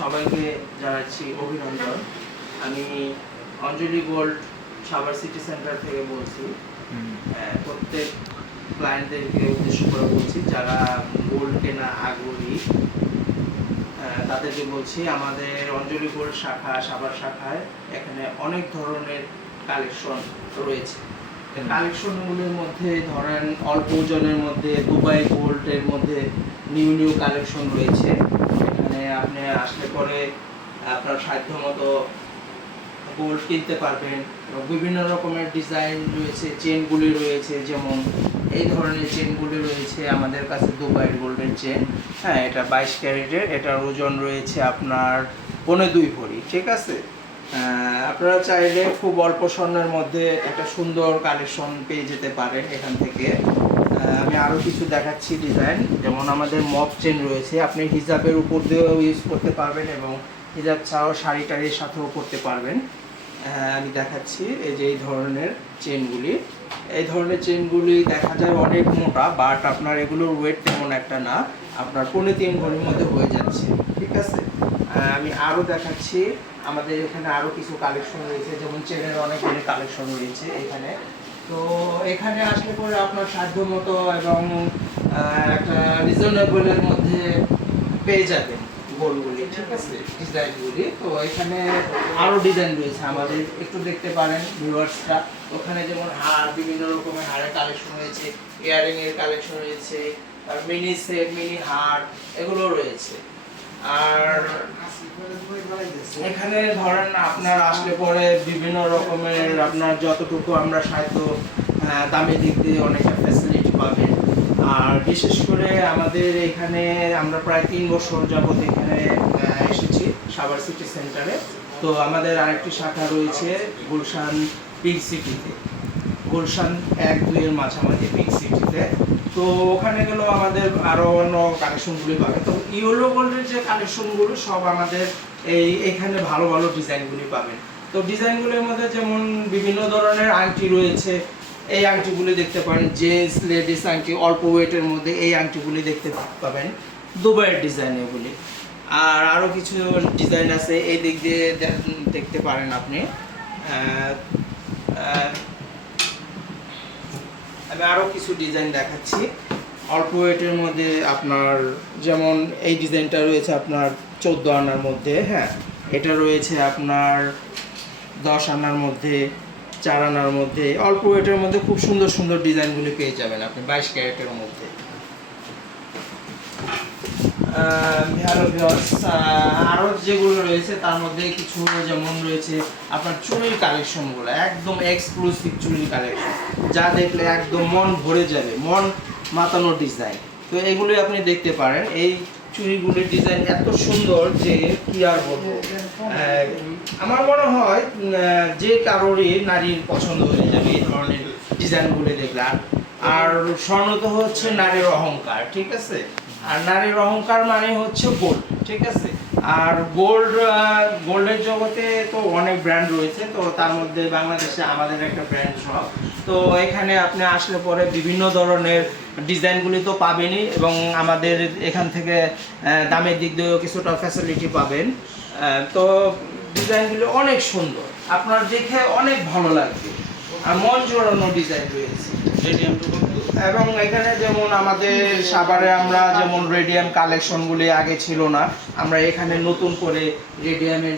সবাইকে জানাচ্ছি অভিনন্দন। আমি অঞ্জলি গোল্ড সাভার সিটি সেন্টার থেকে বলছি। প্রত্যেক ক্লায়েন্টদেরকে উদ্দেশ্য করে বলছি যারা গোল্ড কেনা আগ্রহী তাদেরকে বলছি আমাদের অঞ্জলি গোল্ড শাখা সাভার শাখায় এখানে অনেক ধরনের কালেকশন রয়েছে। কালেকশনগুলোর মধ্যে ধরেন অল্প ওজনের মধ্যে দুবাই গোল্ডের মধ্যে নিউ কালেকশন রয়েছে। এখানে আপনি আসলে পরে আপনার সাধ্য মতো গোল্ড কিনতে পারবেন। বিভিন্ন রকমের ডিজাইন রয়েছে, চেনগুলি রয়েছে, যেমন এই ধরনের চেনগুলি রয়েছে আমাদের কাছে দুবাইয়ের গোল্ডের চেন। হ্যাঁ, এটা 22 ক্যারেটের, এটার ওজন রয়েছে আপনার 2.25 ভরি। ঠিক আছে, আপনারা চাইলে খুব অল্প স্বর্ণের মধ্যে একটা সুন্দর কালেকশন পেয়ে যেতে পারেন এখান থেকে। আমি আরও কিছু দেখাচ্ছি ডিজাইন, যেমন আমাদের মপ চেন রয়েছে, আপনি হিজাবের উপর দিয়েও ইউজ করতে পারবেন এবং হিজাব ছাড়াও শাড়ি টাড়ির সাথেও করতে পারবেন। আমি দেখাচ্ছি এই যে এই ধরনের চেনগুলি। এই ধরনের চেনগুলি দেখা যায় অনেক মোটা, বাট আপনার এগুলোর ওয়েট তেমন একটা না, আপনার 3.25 ভরির মধ্যে হয়ে যাচ্ছে। ঠিক আছে, আমি আরও দেখাচ্ছি আমাদের এখানে আরও কিছু কালেকশন রয়েছে, যেমন চেনের অনেকগুলি কালেকশন রয়েছে এখানে। তো এখানে আসলে পরে আপনার সাধ্য মতো এবং একটা রিজনেবলের মধ্যে পেয়ে যাবেন গোলগুলি। ঠিক আছে, ডিজাইনগুলি। তো এখানে আরও ডিজাইন রয়েছে আমাদের, একটু দেখতে পারেন ভিউয়ার্সরা। ওখানে যেমন হার, বিভিন্ন রকমের হারের কালেকশন রয়েছে, ইয়ারিং এর কালেকশন রয়েছে, আর মিনি সেট, মিনি হার, এগুলো রয়েছে। আর এখানে ধরেন আপনার আসলে পরে বিভিন্ন রকমের আপনার যতটুকু আমরা সাধ্য দামি দিক দিয়ে অনেকটা ফ্যাসিলিটি পাবেন। আর বিশেষ করে আমাদের এখানে আমরা প্রায় 3 বছর যাবত এখানে এসেছি সাভার সিটি সেন্টারে। তো আমাদের আরেকটি শাখা রয়েছে গুলশান পিঙ্ক সিটিতে, গুলশান 1-2 এর মাঝামাঝি পিঙ্ক সিটিতে। তো ওখানে গেলেও আমাদের আরও অন্য কালেকশনগুলি পাবে। তো ইয়েলো গোল্ডের যে কালেকশনগুলো সব আমাদের এখানে ভালো ভালো ডিজাইনগুলি পাবেন। তো ডিজাইনগুলির মধ্যে যেমন বিভিন্ন ধরনের আংটি রয়েছে, এই আংটিগুলি দেখতে পারেন, জেন্টস লেডিস আংটি অল্প ওয়েটের মধ্যে এই আংটিগুলি দেখতে পাবেন, দুবাইয়ের ডিজাইন এগুলি। আর আরও কিছু ডিজাইন আছে, এই দিক দিয়ে দেখতে পারেন আপনি। আমি আরও কিছু ডিজাইন দেখাচ্ছি অল্প ওয়েটের মধ্যে আপনার, যেমন এই ডিজাইনটা রয়েছে আপনার 14 আনার মধ্যে। হ্যাঁ, এটা রয়েছে আপনার 10 আনার মধ্যে, 4 আনার মধ্যে, অল্প ওয়েটের মধ্যে খুব সুন্দর সুন্দর ডিজাইনগুলি পেয়ে যাবেন আপনি 22 ক্যারেটের মধ্যে। আরও যেগুলো রয়েছে তার মধ্যে কিছু যেমন রয়েছে আপনার চুড়ির কালেকশনগুলো, একদম এক্সক্লুসিভ চুড়ির কালেকশন, যা দেখলে একদম মন ভরে যাবে, মন মাতানো ডিজাইন। তো এগুলি আপনি দেখতে পারেন, এই চুড়িগুলির ডিজাইন এত সুন্দর যে কি আর বলবো। আমার মনে হয় যে কারোরই নারীর পছন্দ হয়ে যাবে এই ধরনের ডিজাইনগুলি দেখলে। আর স্বর্ণ তো হচ্ছে নারীর অহংকার। ঠিক আছে, আর নারীর অহংকার মানে হচ্ছে গোল্ড। ঠিক আছে, আর গোল্ডের জগতে তো অনেক ব্র্যান্ড রয়েছে, তো তার মধ্যে বাংলাদেশে আমাদের একটা ব্র্যান্ড শপ। তো এখানে আপনি আসলে পরে বিভিন্ন ধরনের ডিজাইনগুলি তো পাবেনই, এবং আমাদের এখান থেকে দামের দিক দিয়েও কিছুটা ফ্যাসিলিটি পাবেন। তো ডিজাইনগুলো অনেক সুন্দর, আপনার দেখে অনেক ভালো লাগবে, আর মন জোড়ানো ডিজাইন রয়েছে। এবং এখানে যেমন আমাদের সাভারে আমরা যেমন রেডিয়াম কালেকশনগুলি আগে ছিল না, আমরা এখানে নতুন করে রেডিয়ামের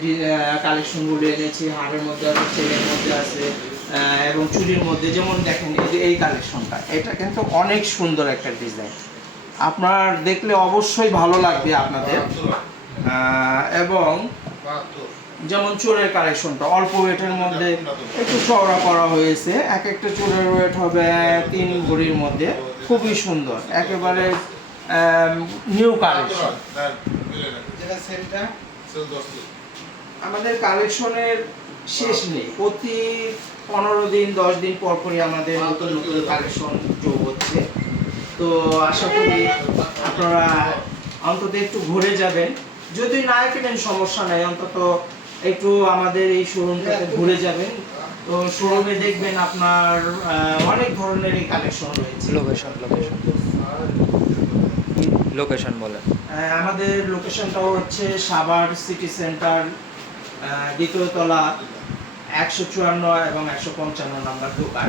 কালেকশনগুলি এনেছি। হারের মধ্যে আছে, চেনের মধ্যে আছে, এবং চুড়ির মধ্যে। যেমন দেখেন এই কালেকশনটা, এটা কিন্তু অনেক সুন্দর একটা ডিজাইন, আপনার দেখলে অবশ্যই ভালো লাগবে আপনাদের। এবং যেমন চোরের কালেকশনটা অল্প ওয়েটের মধ্যে একটু চওড়া করা হয়েছে, এক একটা চোরের ওয়েট হবে 3 ভরির মধ্যে, খুবই সুন্দর, একেবারে নিউ কালেকশন। আমাদের কালেকশনের শেষ নেই, প্রতি 15 দিন 10 দিন পর পরই আমাদের নতুন নতুন কালেকশন যোগ হচ্ছে। তো আশা করি আপনারা অন্তত একটু ঘুরে যাবেন, যদি না কেনেন সমস্যা নাই, অন্তত একটু আমাদের এই শোরুমটাতে ঘুরে যাবেন। তো শোরুমে দেখবেন আপনার অনেক ধরনের কালেকশন রয়েছে। লোকেশন বলেন। আমাদের লোকেশনটাও হচ্ছে সাভার সিটি সেন্টার, দ্বিতীয় তলা, 154 এবং 155 নাম্বার দোকান।